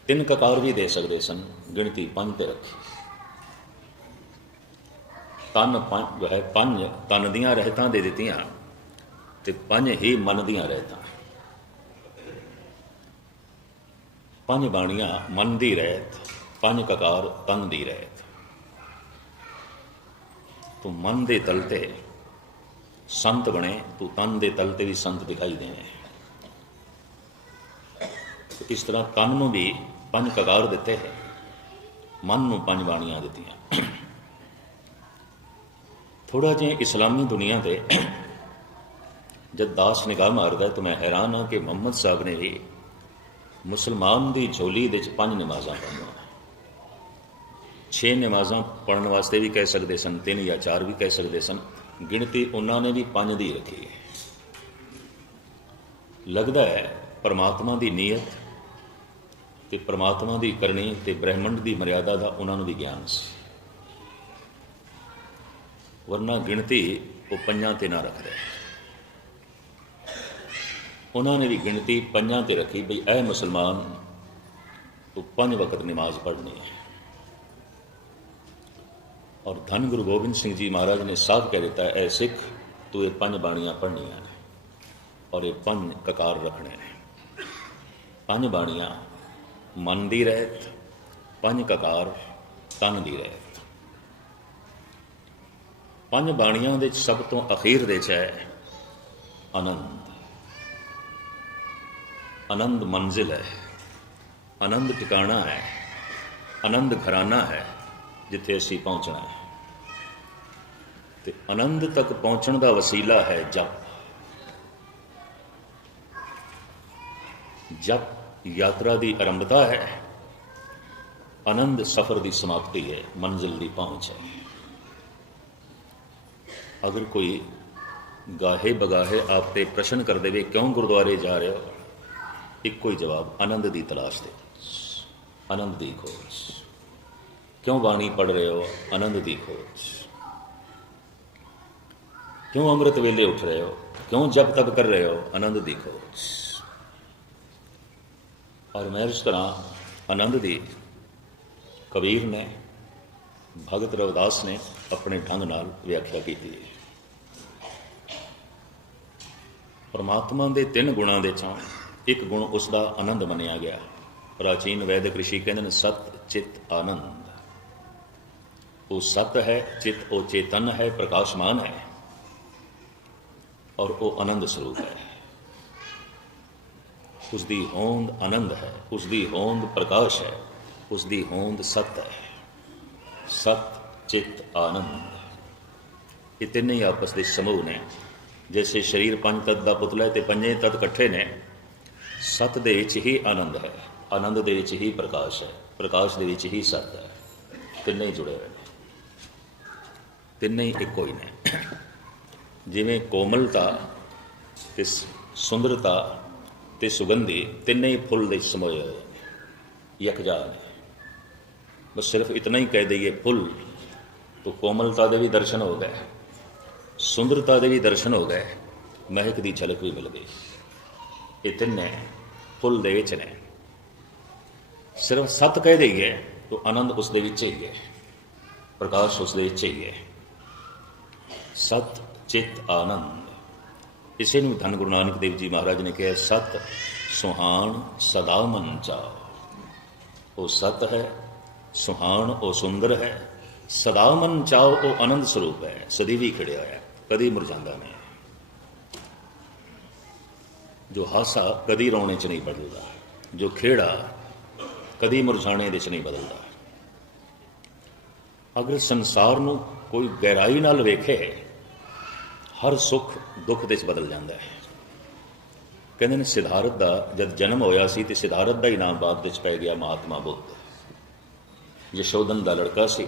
ਤਿੰਨ ਕਕਾਰ ਵੀ ਦੇ ਸਕਦੇ ਸਨ। ਗਿਣਤੀ ਪੰਜ ਤੇ ਰੱਖੀ। ਤਨ ਪੰਜ ਜੋ ਹੈ ਪੰਜ, ਤਨ ਦੀਆਂ ਰਹਿਤਾਂ ਦੇ ਦਿੱਤੀਆਂ ਤੇ ਪੰਜ ਹੀ ਮਨ ਦੀਆਂ ਰਹਿਤਾਂ। ਪੰਜ ਬਾਣੀਆਂ ਮਨ ਦੀ ਰਹਿਤ, ਪੰਜ ਕਕਾਰ ਤਨ ਦੀ ਰਹਿਤ। ਤੂੰ ਮਨ ਦੇ ਤਲ ਤੇ ਸੰਤ ਬਣੇ, ਤੂੰ ਤਨ ਦੇ ਤਲ ਤੇ ਵੀ ਸੰਤ ਦਿਖਾਈ ਦੇਵੇਂ ਇਸ ਤਰ੍ਹਾਂ ਤਨ ਨੂੰ ਵੀ ਪੰਜ ਕਗਾਰ ਦਿੱਤੇ ਹੈ। ਮਨ ਨੂੰ ਪੰਜ ਬਾਣੀਆਂ ਦਿੱਤੀਆਂ। ਥੋੜਾ ਜਿਹਾ ਇਸਲਾਮੀ ਦੁਨੀਆ ਤੇ ਜਦ ਦਾਸ ਨਿਗਾਹ ਮਾਰਦਾ ਤਾਂ ਮੈਂ ਹੈਰਾਨ ਹਾਂ ਕਿ ਮੁਹੰਮਦ ਸਾਹਿਬ ਨੇ ਵੀ ਮੁਸਲਮਾਨ ਦੀ ਝੋਲੀ ਦੇ ਵਿੱਚ ਪੰਜ ਨਮਾਜ਼ਾਂ ਪੜ੍ਹੀਆਂ। ਛੇ ਨਮਾਜ਼ਾਂ ਪੜਨ ਵਾਸਤੇ ਵੀ ਕਹਿ ਸਕਦੇ ਸਨ, ਤਿੰਨ ਜਾਂ ਚਾਰ ਵੀ ਕਹਿ ਸਕਦੇ ਸਨ। ਗਿਣਤੀ ਉਹਨਾਂ ਨੇ ਵੀ ਪੰਜ ਦੀ ਰੱਖੀ ਹੈ। ਲੱਗਦਾ ਹੈ ਪਰਮਾਤਮਾ ਦੀ ਨੀਅਤ ਤੇ ਪਰਮਾਤਮਾ ਦੀ ਕਰਨੀ ਤੇ ਬ੍ਰਹਿਮੰਡ ਦੀ ਮਰਿਆਦਾ ਦਾ ਉਹਨਾਂ ਨੂੰ ਵੀ ਗਿਆਨ ਸੀ। ਵਰਨਾ ਗਿਣਤੀ ਉਹ ਪੰਜਾਂ ਤੇ ਨਾ ਰੱਖਦੇ ਉਹਨਾਂ ਨੇ ਵੀ ਗਿਣਤੀ ਪੰਜਾਂ ਤੇ ਰੱਖੀ, ਬਈ ਇਹ ਮੁਸਲਮਾਨ ਤੂੰ ਪੰਜ ਵਕਤ ਨਮਾਜ਼ ਪੜ੍ਹਨੀ ਹੈ। ਔਰ ਧੰਨ ਗੁਰੂ ਗੋਬਿੰਦ ਸਿੰਘ ਜੀ ਮਹਾਰਾਜ ਨੇ ਸਾਫ਼ ਕਹਿ ਦਿੱਤਾ ਐ ਸਿੱਖ, ਤੂੰ ਇਹ ਪੰਜ ਬਾਣੀਆਂ ਪੜ੍ਹਨੀਆਂ ਨੇ ਔਰ ਇਹ ਪੰਜ ਕਕਾਰ ਰੱਖਣੇ ਨੇ। ਪੰਜ ਬਾਣੀਆਂ, ਮਨ ਦੀ ਰਹਿਤ, ਪੰਜ ਕਕਾਰ, ਤਨ ਦੀ ਰਹਿਤ। ਪੰਜ ਬਾਣੀਆਂ ਦੇ ਸਭ ਤੋਂ ਅਖੀਰ ਦੇ ਚ ਹੈ, ਆਨੰਦ। ਆਨੰਦ ਮੰਜ਼ਿਲ ਹੈ, ਆਨੰਦ ਟਿਕਾਣਾ ਹੈ, ਆਨੰਦ ਘਰਾਨਾ ਹੈ ਜਿੱਥੇ ਅਸੀਂ ਪਹੁੰਚਣਾ ਹੈ। ਤੇ ਆਨੰਦ ਤੱਕ ਪਹੁੰਚਣ ਦਾ ਵਸੀਲਾ ਹੈ ਜਪ। ਜਪ ਯਾਤਰਾ ਦੀ ਆਰੰਭਤਾ ਹੈ। ਆਨੰਦ ਸਫ਼ਰ ਦੀ ਸਮਾਪਤੀ ਹੈ, ਮੰਜ਼ਿਲ ਦੀ ਪਹੁੰਚ ਹੈ। ਅਗਰ ਕੋਈ ਗਾਹੇ ਬਗਾਹੇ ਆਪ ਤੇ ਪ੍ਰਸ਼ਨ ਕਰ ਦੇਵੇ, ਕਿਉਂ ਗੁਰਦੁਆਰੇ ਜਾ ਰਹੇ ਹੋ? ਇੱਕੋ ਹੀ ਜਵਾਬ, ਆਨੰਦ ਦੀ ਤਲਾਸ਼ ਦੇ ਆਨੰਦ ਦੀ ਖੋਜ। ਕਿਉਂ ਬਾਣੀ ਪੜ ਰਹੇ ਹੋ? ਆਨੰਦ ਦੀ ਖੋਜ। ਕਿਉਂ ਅੰਮ੍ਰਿਤ ਵੇਲੇ ਉੱਠ ਰਹੇ ਹੋ? ਕਿਉਂ ਜਪ ਤਪ ਕਰ ਰਹੇ ਹੋ? ਆਨੰਦ ਦੀ ਖੋਜ। ਔਰ ਮੈਂ ਇਸ ਤਰ੍ਹਾਂ ਆਨੰਦ ਦੀ ਕਬੀਰ ਨੇ, ਭਗਤ ਰਵਿਦਾਸ ਨੇ ਆਪਣੇ ਢੰਗ ਨਾਲ ਵਿਆਖਿਆ ਕੀਤੀ ਹੈ। ਪਰਮਾਤਮਾ ਦੇ ਤਿੰਨ ਗੁਣਾਂ ਦੇ ਚੋਂ ਇੱਕ ਗੁਣ ਉਸ ਦਾ ਆਨੰਦ ਮੰਨਿਆ ਗਿਆ। ਪ੍ਰਾਚੀਨ ਵੈਦਿਕ ਰਿਸ਼ੀ ਕਹਿੰਦੇ ਨੇ, ਸਤ, ਚਿਤ, ਆਨੰਦ। ਉਹ ਸਤ ਹੈ ਚਿਤ ਉਹ ਚੇਤਨ ਹੈ ਪ੍ਰਕਾਸ਼ਮਾਨ ਹੈ ਔਰ ਉਹ ਆਨੰਦ ਸਰੂਪ ਹੈ ਉਸ ਦੀ ਹੋਂਦ ਆਨੰਦ ਹੈ ਉਸ ਦੀ ਹੋਂਦ ਪ੍ਰਕਾਸ਼ ਹੈ ਉਸ ਦੀ ਹੋਂਦ ਸਤ ਹੈ ਸਤ ਚਿਤ ਆਨੰਦ ਇਹ ਤਿੰਨੇ ਹੀ ਆਪਸ ਦੇ ਸਮੂਹ ਨੇ ਜੈਸੇ ਸਰੀਰ ਪੰਜ ਤਤ ਦਾ ਪੁਤਲਾ ਹੈ ਤੇ ਪੰਜੇ ਤਤ ਇਕੱਠੇ ਨੇ ਸਤ ਦੇ ਵਿੱਚ ਹੀ ਆਨੰਦ ਹੈ ਆਨੰਦ ਦੇ ਵਿੱਚ ਹੀ ਪ੍ਰਕਾਸ਼ ਹੈ ਪ੍ਰਕਾਸ਼ ਦੇ ਵਿੱਚ ਹੀ ਸਤ ਹੈ ਤਿੰਨੇ ਹੀ ਜੁੜੇ ਹੋਏ ਨੇ ਤਿੰਨੇ ਹੀ ਇੱਕੋ ਹੀ ਨੇ। ਜਿਵੇਂ ਕੋਮਲਤਾ ਤੇ ਸੁੰਦਰਤਾ ਤੇ ਸੁਗੰਧੀ ਤਿੰਨੇ ਹੀ ਫੁੱਲ ਦੇ ਸਮੋਏ ਹੋਏ ਯਕਜਾ ਬਸ ਸਿਰਫ ਇਤਨਾ ਹੀ ਕਹਿ ਦਈਏ ਫੁੱਲ। तो ਕੋਮਲਤਾ ਦੇ ਵੀ ਦਰਸ਼ਨ ਹੋ ਗਏ। ਸੁੰਦਰਤਾ ਦੇ ਵੀ ਦਰਸ਼ਨ ਹੋ ਗਏ। ਮਹਿਕ ਦੀ ਝਲਕ ਵੀ ਮਿਲ ਗਈ। ਇਹ ਤਿੰਨੇ ਫੁੱਲ ਦੇ ਵਿੱਚ ਨੇ। ਸਿਰਫ ਸਤ ਕਹਿ ਦਈਏ ਤਾਂ ਆਨੰਦ ਉਸ ਦੇ ਵਿੱਚ ਹੀ ਹੈ। ਪ੍ਰਕਾਸ਼ ਉਸ ਦੇ ਵਿੱਚ ਹੀ ਹੈ। ਸਤ ਚਿਤ ਆਨੰਦ। ਇਸੇ ਨੂੰ ਧੰਨ ਗੁਰੂ ਨਾਨਕ ਦੇਵ ਜੀ ਮਹਾਰਾਜ ਨੇ ਕਿਹਾ, ਸਤ ਸੁਹਾਣ ਸਦਾ ਮਨ ਚਾਓ ਉਹ ਸਤ ਹੈ, ਸੁਹਾਣ ਉਹ ਸੁੰਦਰ ਹੈ, ਸਦਾ ਮਨ ਚਾਓ ਉਹ ਆਨੰਦ ਸਰੂਪ ਹੈ। ਸਦੀ ਵੀ ਖੜਿਆ ਹੈ, ਕਦੀ ਮੁਰਝਾਂਦਾ ਨਹੀਂ। ਜੋ ਹਾਸਾ ਕਦੀ ਰੋਣੇ ਚ ਨਹੀਂ ਬਦਲਦਾ, ਜੋ ਖੇੜਾ ਕਦੀ ਮੁਰਝਾਣੇ ਦੇ ਚ ਨਹੀਂ ਬਦਲਦਾ। ਅਗਰ ਸੰਸਾਰ ਨੂੰ ਕੋਈ ਗਹਿਰਾਈ ਨਾਲ ਵੇਖੇ, ਹਰ ਸੁੱਖ ਦੁੱਖ ਦੇ ਵਿੱਚ ਬਦਲ ਜਾਂਦਾ ਹੈ। ਕਹਿੰਦੇ ਨੇ ਸਿਧਾਰਥ ਦਾ ਜਦ ਜਨਮ ਹੋਇਆ ਸੀ ਤੇ ਸਿਧਾਰਥ ਦਾ ਹੀ ਨਾਮ ਬਾਅਦ ਵਿੱਚ ਪੈ ਗਿਆ ਮਹਾਤਮਾ ਬੁੱਧ। ਯਸ਼ੋਦਨ ਦਾ ਲੜਕਾ ਸੀ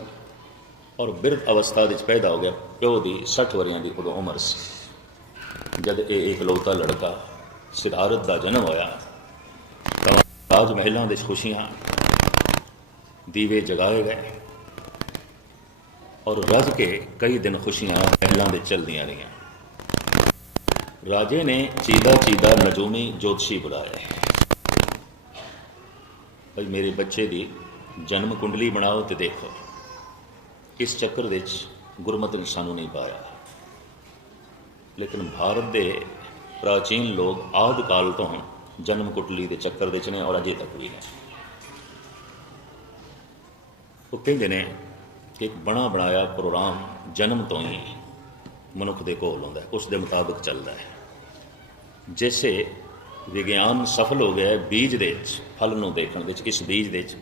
ਔਰ ਬਿਰਧ ਅਵਸਥਾ ਵਿੱਚ ਪੈਦਾ ਹੋ ਗਿਆ, ਪਿਓ ਦੀ 60 ਵਰਿਆਂ ਦੀ ਉਦੋਂ ਉਮਰ ਸੀ। ਜਦ ਇਹ ਇਕਲੌਤਾ ਲੜਕਾ ਸਿਧਾਰਥ ਦਾ ਜਨਮ ਹੋਇਆ, ਤਾਂ ਰਾਜ ਮਹਿਲਾਂ ਦੇ ਖੁਸ਼ੀਆਂ ਦੀਵੇ ਜਗਾਏ ਗਏ। ਔਰ ਰੱਜ ਕੇ ਕਈ ਦਿਨ ਖੁਸ਼ੀਆਂ ਮਹਿਲਾਂ ਦੇ ਚੱਲਦੀਆਂ ਰਹੀਆਂ। ਰਾਜੇ ਨੇ ਚੀਦਾ ਚੀਦਾ ਨਜੂਮੀ ਜੋਤਸ਼ੀ ਬੁਲਾਇਆ। ਭਈ ਮੇਰੇ ਬੱਚੇ ਦੀ ਜਨਮ ਕੁੰਡਲੀ ਬਣਾਓ ਤੇ ਦੇਖੋ। ਇਸ ਚੱਕਰ ਵਿੱਚ ਗੁਰਮਤਿ ਨੇ ਸਾਨੂੰ ਨਹੀਂ ਪਾਇਆ। ਲੇਕਿਨ ਭਾਰਤ ਦੇ ਪ੍ਰਾਚੀਨ ਲੋਕ ਆਦਿ ਕਾਲ ਤੋਂ ਜਨਮ ਕੁੰਡਲੀ ਦੇ ਚੱਕਰ ਵਿੱਚ ਨੇ ਔਰ ਅਜੇ ਤੱਕ ਵੀ ਨੇ। ਉਹ ਕਹਿੰਦੇ ਨੇ ਇੱਕ ਬਣਾ ਬਣਾਇਆ ਪ੍ਰੋਗਰਾਮ ਜਨਮ ਤੋਂ ਹੀ ਮਨੁੱਖ ਦੇ ਕੋਲ ਹੁੰਦਾ ਹੈ, ਉਸ ਦੇ ਮੁਤਾਬਕ ਚੱਲਦਾ ਹੈ। ਜੈਸੇ ਵਿਗਿਆਨ ਸਫਲ ਹੋ ਗਿਆ ਹੈ, ਬੀਜ ਦੇ ਵਿੱਚ, ਫਲ ਨੂੰ ਦੇਖਣ ਵਿੱਚ ਇਸ ਬੀਜ ਦੇ ਵਿੱਚ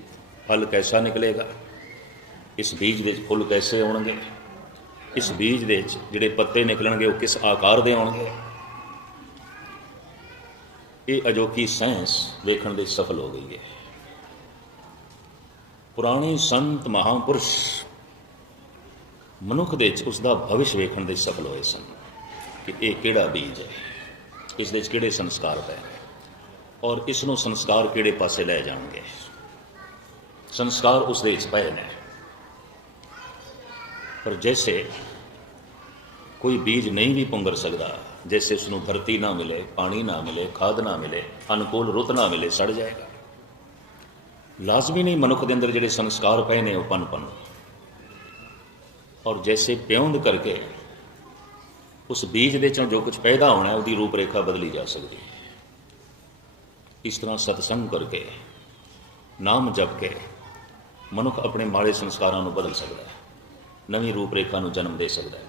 ਫਲ ਕੈਸਾ ਨਿਕਲੇਗਾ? ਇਸ ਬੀਜ ਵਿੱਚ ਫੁੱਲ ਕੈਸੇ ਆਉਣਗੇ? ਇਸ ਬੀਜ ਦੇ ਵਿੱਚ ਜਿਹੜੇ ਪੱਤੇ ਨਿਕਲਣਗੇ, ਉਹ ਕਿਸ ਆਕਾਰ ਦੇ ਆਉਣਗੇ? ਇਹ ਅਜੋਕੀ ਸਾਇੰਸ ਵੇਖਣ ਦੇ ਸਫਲ ਹੋ ਗਈ ਹੈ। ਪੁਰਾਣੇ ਸੰਤ ਮਹਾਪੁਰਸ਼ ਮਨੁੱਖ ਦੇ ਵਿੱਚ ਉਸ ਦਾ ਭਵਿਸ਼ ਵੇਖਣ ਦੇ ਸਫਲ ਹੋਏ ਸਨ ਕਿ ਇਹ ਕਿਹੜਾ ਬੀਜ ਹੈ, ਇਸ ਦੇ ਵਿੱਚ ਕਿਹੜੇ ਸੰਸਕਾਰ ਪਏ ਨੇ ਔਰ ਇਸ ਨੂੰ ਸੰਸਕਾਰ ਕਿਹੜੇ ਪਾਸੇ ਲੈ ਜਾਣਗੇ? ਸੰਸਕਾਰ ਉਸ ਦੇ ਵਿੱਚ ਪਏ ਨੇ। ਪਰ ਜੈਸੇ ਕੋਈ ਬੀਜ ਨਹੀਂ ਵੀ ਪੁੰਗਰ ਸਕਦਾ, ਜੈਸੇ ਉਸ ਨੂੰ ਧਰਤੀ ਨਾ ਮਿਲੇ, ਪਾਣੀ ਨਾ ਮਿਲੇ, ਖਾਦ ਨਾ ਮਿਲੇ, ਅਨੁਕੂਲ ਰੁੱਤ ਨਾ ਮਿਲੇ, ਸੜ ਜਾਏਗਾ। ਲਾਜ਼ਮੀ ਨਹੀਂ ਮਨੁੱਖ ਦੇ ਅੰਦਰ ਜਿਹੜੇ ਸੰਸਕਾਰ ਪਏ ਨੇ, ਉਹ ਪਨਪਨ। ਔਰ ਜੈਸੇ ਪਿਉਂਦ ਕਰਕੇ ਉਸ ਬੀਜ ਦੇ ਚੋਂ ਜੋ ਕੁਝ ਪੈਦਾ ਹੋਣਾ ਉਹਦੀ ਰੂਪ ਰੇਖਾ ਬਦਲੀ ਜਾ ਸਕਦੀ ਹੈ। ਇਸ ਤਰ੍ਹਾਂ ਸਤਸੰਗ ਕਰਕੇ, ਨਾਮ ਜਪ ਕੇ ਮਨੁੱਖ ਆਪਣੇ ਮਾੜੇ ਸੰਸਕਾਰਾਂ ਨੂੰ ਬਦਲ ਸਕਦਾ ਹੈ, ਨਵੀਂ ਰੂਪ ਰੇਖਾ ਨੂੰ ਜਨਮ ਦੇ ਸਕਦਾ ਹੈ।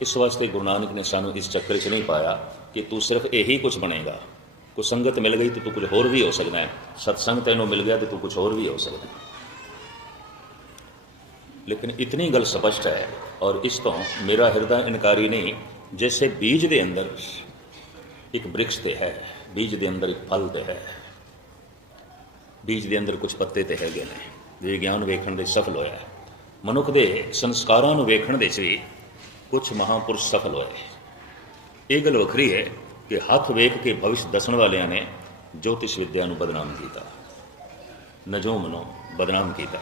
ਇਸ ਵਾਸਤੇ ਗੁਰੂ ਨਾਨਕ ਨੇ ਸਾਨੂੰ ਇਸ ਚੱਕਰ 'ਚ ਨਹੀਂ ਪਾਇਆ ਕਿ ਤੂੰ ਸਿਰਫ ਇਹੀ ਕੁਝ ਬਣੇਗਾ। ਕੋ ਸੰਗਤ ਮਿਲ ਗਈ ਤੇ ਤੂੰ ਕੁਝ ਹੋਰ ਵੀ ਹੋ ਸਕਦਾ ਹੈ। ਸਤਸੰਗ ਤੈਨੂੰ ਮਿਲ ਗਿਆ ਤੇ ਤੂੰ ਕੁਝ ਹੋਰ ਵੀ ਹੋ ਸਕਦਾ ਹੈ। ਲੇਕਿਨ ਇਤਨੀ ਗੱਲ ਸਪਸ਼ਟ ਹੈ ਔਰ ਇਸ ਤੋਂ ਮੇਰਾ ਹਿਰਦਾ ਇਨਕਾਰੀ ਨਹੀਂ, ਜੈਸੇ ਬੀਜ ਦੇ ਅੰਦਰ ਇੱਕ ਬ੍ਰਿਕਸ਼ ਤੇ ਹੈ, ਬੀਜ ਦੇ ਅੰਦਰ ਇੱਕ ਫਲ ਤੇ ਹੈ। ਬੀਜ ਦੇ ਅੰਦਰ ਕੁਝ ਪੱਤੇ ਤੇ ਹੈਗੇ ਨੇ ਵਿਗਿਆਨ ਵੇਖਣ ਦੇ ਸਫਲ ਹੋਇਆ। ਮਨੁੱਖ ਦੇ ਸੰਸਕਾਰਾਂ ਨੂੰ ਵੇਖਣ ਦੇ ਵੀ ਕੁਝ ਮਹਾਪੁਰਸ਼ ਸਫਲ ਹੋਏ। ਇਹ ਗੱਲ ਵੱਖਰੀ ਹੈ ਕਿ ਹੱਥ ਵੇਖ ਕੇ ਭਵਿਸ਼ ਦੱਸਣ ਵਾਲਿਆਂ ਨੇ ਜੋਤਿਸ਼ ਵਿੱਦਿਆ ਨੂੰ ਬਦਨਾਮ ਕੀਤਾ। ਨਜੂਮ ਨੂੰ ਬਦਨਾਮ ਕੀਤਾ।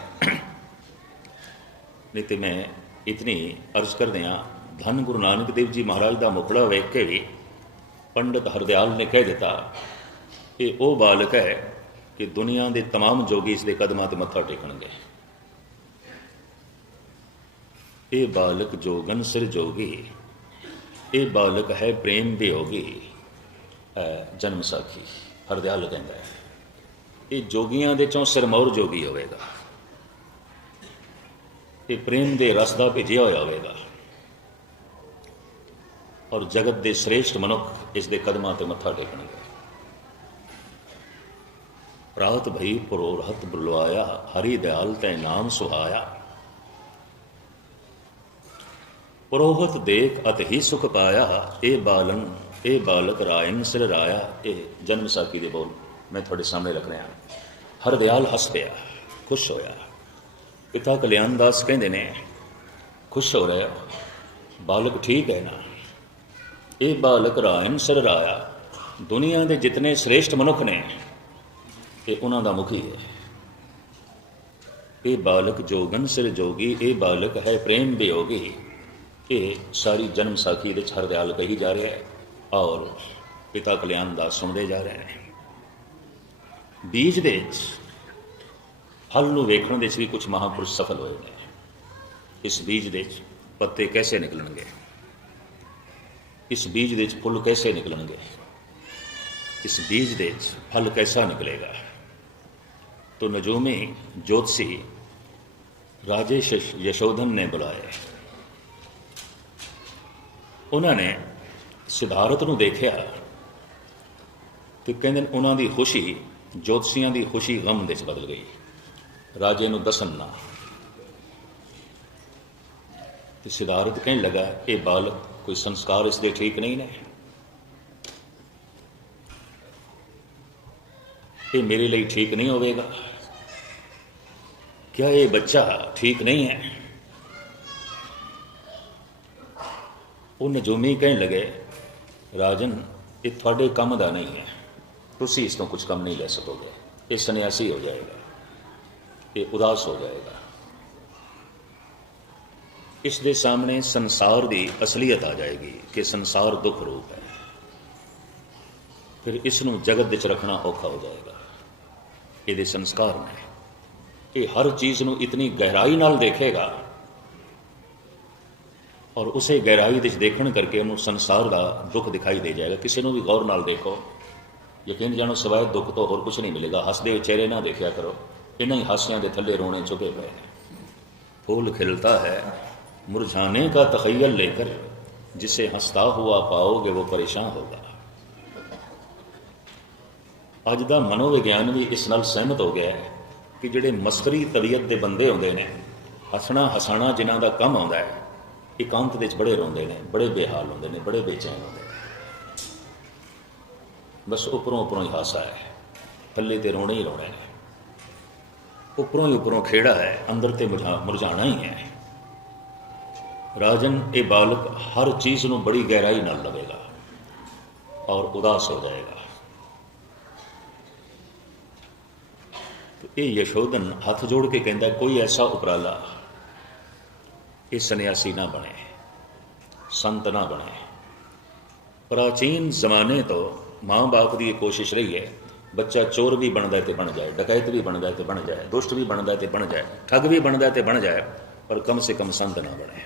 ਨਹੀਂ ਤੇ ਮੈਂ ਇਤਨੀ ਅਰਜ਼ ਕਰਦੇ ਹਾਂ ਧੰਨ ਗੁਰੂ ਨਾਨਕ ਦੇਵ ਜੀ ਮਹਾਰਾਜ ਦਾ ਮੁਖੜਾ ਵੇਖ ਕੇ ਵੀ ਪੰਡਤ ਹਰਦਿਆਲ ਨੇ ਕਹਿ ਦਿੱਤਾ ਕਿ ਉਹ ਬਾਲਕ ਹੈ ਕਿ ਦੁਨੀਆ ਦੇ तमाम ਜੋਗੀ ਇਸ ਦੇ ਕਦਮਾਂ ਤੇ ਮੱਥਾ ਟੇਕਣਗੇ ਇਹ ਬਾਲਕ ਜੋਗਨ ਸਿਰ ਜੋਗੀ ਇਹ ਬਾਲਕ ਹੈ ਪ੍ਰੇਮ ਵਿਯੋਗੀ ਅਹ ਜਨਮ ਸਾਖੀ ਹਰਦਿਆਲ ਕਹਿੰਦਾ ਹੈ ਇਹ ਜੋਗੀਆਂ ਦੇ ਚੋਂ ਸਿਰਮੌਰ ਜੋਗੀ ਹੋਵੇਗਾ ਇਹ ਪ੍ਰੇਮ ਦੇ ਰਸ ਦਾ ਭਿਜਿਆ ਹੋਇਆ ਹੋਵੇਗਾ। ਔਰ ਜਗਤ ਦੇ ਸ੍ਰੇਸ਼ਟ ਮਨੁੱਖ ਇਸ ਦੇ ਕਦਮਾਂ ਤੇ ਮੱਥਾ ਟੇਕਣਗੇ। ਰਾਤ ਭਈ ਪਰੋਰਹਤ ਬੁਲਵਾਇਆ, ਹਰੀ ਦਿਆਲ ਤੈ ਨਾਮ ਸੁਹਾਇਆ। ਪਰੋਹਤ ਦੇਖ ਅਤ ਹੀ ਸੁਖ ਪਾਇਆ ਇਹ ਬਾਲਨ ਇਹ ਬਾਲਕ ਰਾਇਨ ਸਿਰ ਰਾਇਆ। ਇਹ ਜਨਮ ਸਾਖੀ ਦੇ ਬੋਲ ਮੈਂ ਤੁਹਾਡੇ ਸਾਹਮਣੇ ਰੱਖ ਰਿਹਾ ਹਰ ਦਿਆਲ ਹੱਸ ਪਿਆ, ਖੁਸ਼ ਹੋਇਆ। ਪਿਤਾ ਕਲਿਆਣ ਦਾਸ ਕਹਿੰਦੇ ਨੇ, ਖੁਸ਼ ਹੋ ਰਿਹਾ ਬਾਲਕ ਠੀਕ ਹੈ ਨਾ? ਇਹ ਬਾਲਕ ਰਾਇਨ ਸਿਰ ਰਾਇਆ ਦੁਨੀਆ ਦੇ ਜਿਤਨੇ ਸ੍ਰੇਸ਼ਟ ਮਨੁੱਖ ਨੇ, ਇਹ ਉਹਨਾਂ ਦਾ ਮੁਖੀ ਹੈ। ਇਹ ਬਾਲਕ ਜੋਗਨ ਸਿਰ ਜੋਗੀ, ਇਹ ਬਾਲਕ ਹੈ ਪ੍ਰੇਮ ਵਿਯੋਗੀ। ਇਹ ਸਾਰੀ ਜਨਮ ਸਾਖੀ ਵਿੱਚ ਹਰਦਿਆਲ ਕਹੀ ਜਾ ਰਿਹਾ ਹੈ ਔਰ ਪਿਤਾ ਕਲਿਆਣ ਦਾਸ ਸੁਣਦੇ ਜਾ ਰਹੇ ਨੇ। ਬੀਜ ਦੇ ਵਿੱਚ ਫਲ ਨੂੰ ਵੇਖਣ ਦੇ ਵਿੱਚ ਵੀ ਕੁਝ ਮਹਾਪੁਰਸ਼ ਸਫਲ ਹੋਏ ਨੇ ਇਸ ਬੀਜ ਦੇ ਵਿੱਚ ਪੱਤੇ ਕੈਸੇ ਨਿਕਲਣਗੇ ਇਸ ਬੀਜ ਦੇ ਵਿੱਚ ਫੁੱਲ ਕੈਸੇ ਨਿਕਲਣਗੇ ਇਸ ਬੀਜ ਦੇ ਵਿੱਚ ਫਲ ਕੈਸਾ ਨਿਕਲੇਗਾ तो नजूमी ज्योतिषी ਰਾਜੇ ਸ਼ਸ਼- ਯਸ਼ੋਧਨ ਨੇ ਬੁਲਾਏ ਉਹਨਾਂ ਨੇ ਸਿਧਾਰਥ ਨੂੰ ਦੇਖਿਆ ਤੇ ਕਹਿੰਦੇ ਨੇ ਉਹਨਾਂ ਦੀ ਖੁਸ਼ੀ ਜੋਤਸ਼ੀਆਂ ਦੀ ਖੁਸ਼ੀ ਗਮ ਦੇ ਚ ਬਦਲ ਗਈ ਰਾਜੇ ਨੂੰ ਦੱਸਣ ਨਾ ਤੇ ਸਿਧਾਰਥ ਕਹਿਣ ਲੱਗਾ ਇਹ ਬਾਲਕ ਕੋਈ ਸੰਸਕਾਰ ਇਸ ਦੇ ਠੀਕ ਨਹੀਂ ਨੇ ਇਹ ਮੇਰੇ ਲਈ ਠੀਕ ਨਹੀਂ ਹੋਵੇਗਾ क्या ये बच्चा ठीक नहीं है ਉਹ ਨਜੂਮੀ ਕਹਿਣ ਲੱਗੇ ਰਾਜਨ ਇਹ ਤੁਹਾਡੇ ਕੰਮ ਦਾ ਨਹੀਂ ਹੈ ਤੁਸੀਂ ਇਸ ਤੋਂ ਕੁਝ ਕੰਮ ਨਹੀਂ ਲੈ ਸਕੋਗੇ ਇਹ ਸੰਨਿਆਸੀ ਹੋ ਜਾਏਗਾ ਇਹ ਉਦਾਸ ਹੋ ਜਾਏਗਾ। ਇਸ ਦੇ ਸਾਹਮਣੇ ਸੰਸਾਰ ਦੀ ਅਸਲੀਅਤ ਆ ਜਾਏਗੀ ਕਿ ਸੰਸਾਰ ਦੁੱਖ ਰੂਪ ਹੈ। ਫਿਰ ਇਸ ਨੂੰ ਜਗਤ ਵਿੱਚ ਰੱਖਣਾ ਔਖਾ ਹੋ ਜਾਏਗਾ। ਇਹਦੇ ਸੰਸਕਾਰ ਨੇ ਇਹ ਹਰ ਚੀਜ਼ ਨੂੰ ਇਤਨੀ ਗਹਿਰਾਈ ਨਾਲ ਦੇਖੇਗਾ ਔਰ ਉਸੇ ਗਹਿਰਾਈ ਵਿੱਚ ਦੇਖਣ ਕਰਕੇ ਉਹਨੂੰ ਸੰਸਾਰ ਦਾ ਦੁੱਖ ਦਿਖਾਈ ਦੇ ਜਾਏਗਾ। ਕਿਸੇ ਨੂੰ ਵੀ ਗੌਰ ਨਾਲ ਦੇਖੋ। ਯਕੀਨ ਜਾਣੋ, ਸਿਵਾਏ ਦੁੱਖ ਤੋਂ ਹੋਰ ਕੁਝ ਨਹੀਂ ਮਿਲੇਗਾ। ਹੱਸਦੇ ਹੋਏ ਚਿਹਰੇ ਨਾ ਦੇਖਿਆ ਕਰੋ। ਇਹਨਾਂ ਹੀ ਹਾਸਿਆਂ ਦੇ ਥੱਲੇ ਰੋਣੇ ਚੁਕੇ ਪਏ ਨੇ फूल खिलता है मुरझाने का तखयल लेकर जिसे हंसता हुआ पाओगे वो परेशान होगा ਅੱਜ ਦਾ ਮਨੋਵਿਗਿਆਨ ਵੀ ਇਸ ਨਾਲ ਸਹਿਮਤ ਹੋ ਗਿਆ ਹੈ ਕਿ ਜਿਹੜੇ ਮਸਕਰੀ ਤਬੀਅਤ ਦੇ ਬੰਦੇ ਹੁੰਦੇ ਨੇ ਹੱਸਣਾ ਹਸਾਣਾ ਜਿਨ੍ਹਾਂ ਦਾ ਕੰਮ ਆਉਂਦਾ ਹੈ ਇਕਾਂਤ ਵਿੱਚ ਬੜੇ ਰੋਂਦੇ ਨੇ ਬੜੇ ਬੇਹਾਲ ਹੁੰਦੇ ਨੇ ਬੜੇ ਬੇਚੈਨ ਹੁੰਦੇ ਨੇ ਬਸ ਉੱਪਰੋਂ ਉੱਪਰੋਂ ਹੀ ਹਾਸਾ ਹੈ ਥੱਲੇ ਤੇ ਰੋਣੇ ਹੀ ਰੋਣੇ ਨੇ ਉੱਪਰੋਂ ਹੀ ਉੱਪਰੋਂ ਖੇੜਾ ਹੈ, ਅੰਦਰ ਤੇ ਮੁਰਝਾ- ਮੁਰਝਾਣਾ ਹੀ ਹੈ। ਰਾਜਨ, ਇਹ ਬਾਲਕ ਹਰ ਚੀਜ਼ ਨੂੰ ਬੜੀ ਗਹਿਰਾਈ ਨਾਲ ਲਵੇਗਾ ਔਰ ਉਦਾਸ ਹੋ ਜਾਏਗਾ। ਇਹ ਯਸ਼ੋਦਨ ਹੱਥ ਜੋੜ ਕੇ ਕਹਿੰਦਾ, ਕੋਈ ਐਸਾ ਉਪਰਾਲਾ, ਇਹ ਸੰਨਿਆਸੀ ਨਾ ਬਣੇ, ਸੰਤ ਨਾ ਬਣੇ। ਪ੍ਰਾਚੀਨ ਜ਼ਮਾਨੇ ਤੋਂ ਮਾਂ-ਬਾਪ ਦੀ ਇਹ ਕੋਸ਼ਿਸ਼ ਰਹੀ ਹੈ ਬੱਚਾ ਚੋਰ ਵੀ ਬਣਦਾ ਹੈ ਤੇ ਬਣ ਜਾਏ, ਡਕੈਤ ਵੀ ਬਣਦਾ ਹੈ ਤੇ ਬਣ ਜਾਏ, ਦੁਸ਼ਟ ਵੀ ਬਣਦਾ ਹੈ ਤੇ ਬਣ ਜਾਏ, ਠੱਗ ਵੀ ਬਣਦਾ ਹੈ ਤੇ ਬਣ ਜਾਏ, ਪਰ ਕਮ ਸੇ ਕਮ ਸੰਤ ਨਾ ਬਣੇ।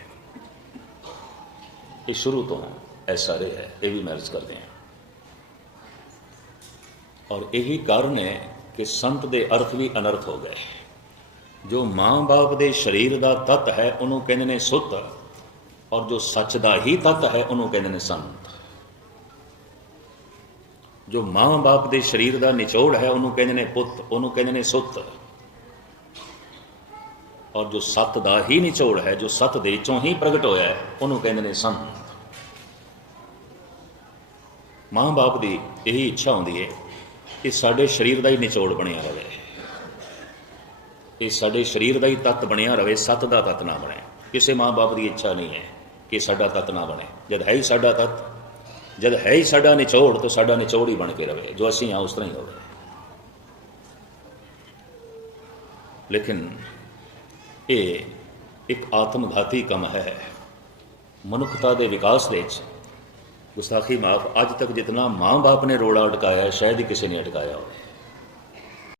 ਇਹ ਸ਼ੁਰੂ ਤੋਂ ਐਸਾ ਰਿਹਾ ਹੈ, ਇਹ ਵੀ ਮੈਰਿਜ ਕਰਦੇ ਹਾਂ। ਔਰ ਇਹੀ ਕਾਰਨ ਹੈ ਕਿ ਸੰਤ ਦੇ ਅਰਥ ਵੀ ਅਨਰਥ ਹੋ ਗਏ। ਜੋ ਮਾਂ-ਬਾਪ ਦੇ ਸਰੀਰ ਦਾ ਤਤ ਹੈ, ਉਹਨੂੰ ਕਹਿੰਦੇ ਨੇ ਸੁੱਤ, ਔਰ ਜੋ ਸੱਚ ਦਾ ਹੀ ਤਤ ਹੈ, ਉਹਨੂੰ ਕਹਿੰਦੇ ਨੇ ਸੰਤ। ਜੋ ਮਾਂ-ਬਾਪ ਦੇ ਸਰੀਰ ਦਾ ਨਿਚੋੜ ਹੈ, ਉਹਨੂੰ ਕਹਿੰਦੇ ਨੇ ਪੁੱਤ, ਉਹਨੂੰ ਕਹਿੰਦੇ ਨੇ ਸੁੱਤ। ਔਰ ਜੋ ਸੱਤ ਦਾ ਹੀ ਨਿਚੋੜ ਹੈ, ਜੋ ਸੱਤ ਦੇ ਵਿੱਚੋਂ ਹੀ ਪ੍ਰਗਟ ਹੋਇਆ ਹੈ, ਉਹਨੂੰ ਕਹਿੰਦੇ ਨੇ ਸੰਤ। ਮਾਂ-ਬਾਪ ਦੀ ਇਹੀ ਇੱਛਾ ਹੁੰਦੀ ਹੈ ਕਿ ਸਾਡੇ ਸਰੀਰ ਦਾ ਹੀ ਨਿਚੋੜ ਬਣਿਆ ਰਹੇ ਇਹ ਸਾਡੇ ਸਰੀਰ ਦਾ ਹੀ ਤੱਤ ਬਣਿਆ ਰਹੇ ਸੱਤ ਦਾ ਤੱਤ ਨਾ ਬਣੇ। ਕਿਸੇ ਮਾਂ-ਬਾਪ ਦੀ ਇੱਛਾ ਨਹੀਂ ਹੈ ਕਿ ਸਾਡਾ ਤੱਤ ਨਾ ਬਣੇ। ਜਦ ਹੈ ਹੀ ਸਾਡਾ ਤੱਤ ਜਦ ਹੈ ਹੀ ਸਾਡਾ ਨਿਚੋੜ, ਤਾਂ ਸਾਡਾ ਨਿਚੋੜ ਹੀ ਬਣ ਕੇ ਰਵੇ, ਜੋ ਅਸੀਂ ਆ ਉਸ ਤਰ੍ਹਾਂ ਹੀ ਹੋਵੇ। ਲੇਕਿਨ ਇਹ ਇੱਕ ਆਤਮਘਾਤੀ ਕੰਮ ਹੈ। ਮਨੁੱਖਤਾ ਦੇ ਵਿਕਾਸ ਦੇ ਵਿੱਚ, ਗੁਸਤਾਖੀ ਮਾਫ ਅੱਜ ਤੱਕ ਜਿਤਨਾ ਮਾਂ-ਬਾਪ ਨੇ ਰੋੜਾ ਅਟਕਾਇਆ, ਸ਼ਾਇਦ ਹੀ ਕਿਸੇ ਨੇ ਅਟਕਾਇਆ ਹੋਵੇ।